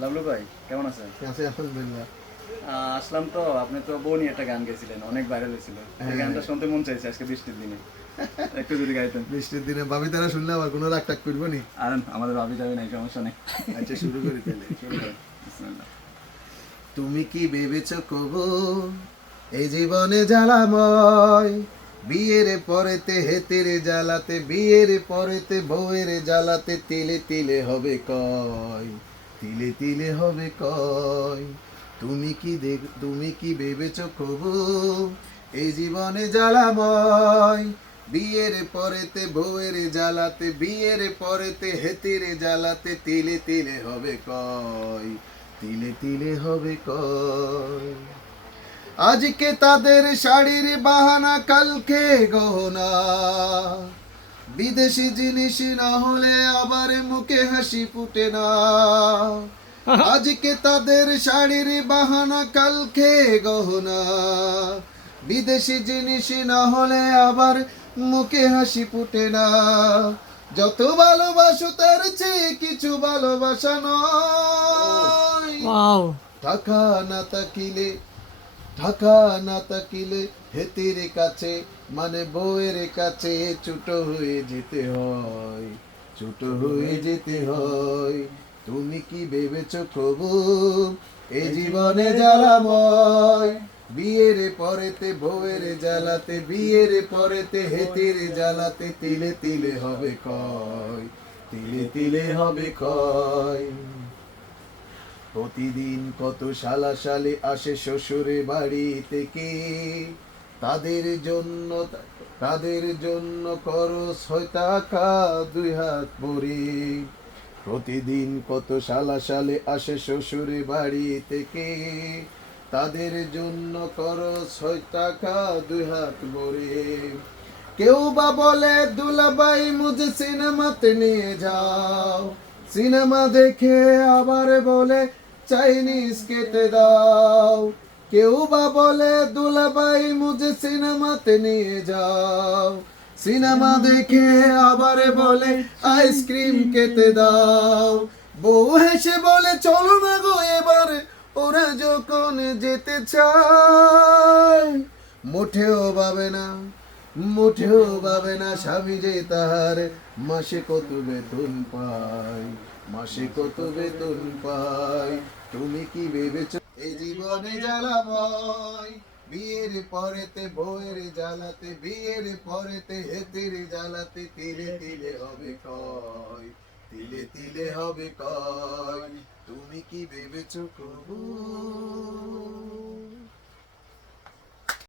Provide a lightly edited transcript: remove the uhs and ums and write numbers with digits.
লাভলু ভাই কেমন আছেন? আছে আলহামদুলিল্লাহ। আসলাম তো, আপনি তো বউ নিয়ে একটা গান গেছিলেন, অনেক ভাইরাল হয়েছিল। এই হ্যাঁ, গানটা শুনতে মন চাইছে আজকে বৃষ্টির দিনে, একটু যদি গাইতেন। বৃষ্টির দিনে ভাবি তারা শুনলে আবার কোনো রাগ টাগ করবো নি। আর আমাদের ভাবি যাবে নাই, সমস্যা নেই। আচ্ছা শুরু করি তাহলে। শুরু করেন, বিসমিল্লাহ। তুমি কি ভেবেছ কবু এই জীবনে জ্বালাময়, বিয়ের পরেতে হেতের জ্বালাতে, বিয়ের পরেতে বউয়ের জ্বালাতে, তিলে তিলে হবে কয়, তিলে তিলে হবে কয়। তুমি কি ভেবেছ কবু এই জীবনে জ্বালাময়, বিয়ের পরেতে বউয়ের জ্বালাতে, বিয়ের পরেতে হেতের জ্বালাতে, তিলে তিলে হবে কয়, তিলে তিলে হবে কয়। আজকে তাদের শাড়ির বাহানা, কালকে গহনা, বিদেশি জিনিস না হলে আবার মুখে হাসি ফুটে না। আজকে তাদের শাড়ির বাহানা, কালকে গহনা, বিদেশি জিনিস না হলে আবার মুখে হাসি ফুটে না। যত ভালোবাসো তার চেয়ে কিছু ভালোবাসা নয়। ওয়াও। টাকা না তাকিলে, টাকা না তাকিলে হেতির কাছে, মানে বউয়ের কাছে ছোট হয়ে যেতে হয়, ছোট হয়ে যেতে হয়। তুমি কি ভেবেছ কবু এই জীবনে জ্বালাময়, বিয়ের পরেতে বউয়ের জ্বালাতে, বিয়ের পরেতে হেতির জ্বালাতে, তিলে তিলে হবে কয়, তিলে তিলে হবে কয়। প্রতিদিন কত শালাশালি আসে শ্বশুরে বাড়ি থেকে, তাদের জন্য, তাদের জন্য খরচ হয় টাকা দুই হাত ভরে। প্রতিদিন কত শালাশালি আসে শ্বশুরে বাড়ি থেকে, তাদের জন্য খরচ হয় টাকা দুই হাত ভরে। কেউ বা বলে দুলাভাই মুঝে সিনেমাতে নিয়ে যাও, সিনেমা দেখে আবার বলে চাইনিজ খেতে দাও। কেউ বা বলে দুলাভাই মুঝে সিনেমাতে নিয়ে যাও, সিনেমা দেখে আবার বলে আইসক্রিম খেতে দাও। বউ হেসে বলে চলো না গো এবার, ওরা যখন যেতে চায়। মোটেও ভাবে না, মোটেও ভাবে না স্বামী যে তাহার মাসে কত বেতন পায়, মাসে কত বেতন পায়। তুমি কি ভেবেছ এই জীবনে জ্বালাময়, বিয়ের পরেতে বউয়ের জ্বালাতে, বিয়ের পরেতে হেতের জ্বালাতে, তিলে তিলে হবে কয়, তিলে তিলে হবে কয়। তুমি কি ভেবেছ কবু